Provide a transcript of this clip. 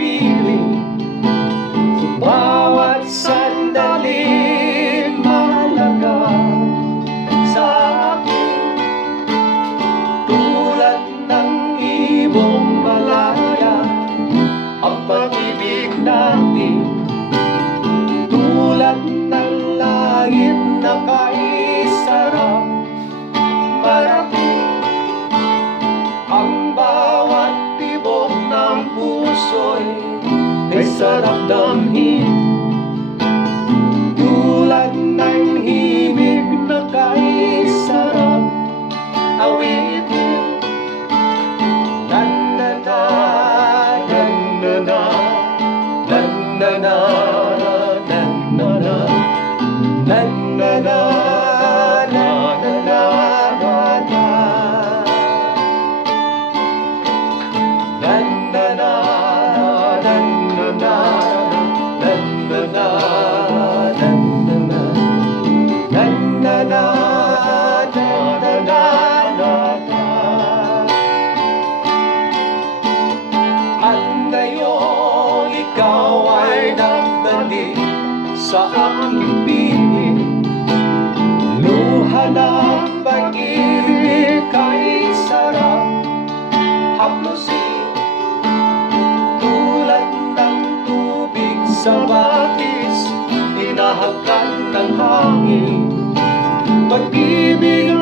piling, sa bawat sandaling mahalaga sa akin. Tulad ng ibong malaya ang pag-ibig natin, tulad ng langit na kaisarap marating. Ang bawat tibok ng puso'y may sarap damhin, tulad ng himig na kaisarap awitin. Na-na-na, na-na-na, na-na-na, na-na-na, na-na-na, na-na-na. At ngayon ikaw ay nagdali sa aking piling, luha ng pag-ibig kay sarap haplusin, tulad ng tubig sa batis, hinahagan ng hangin. Pag-ibig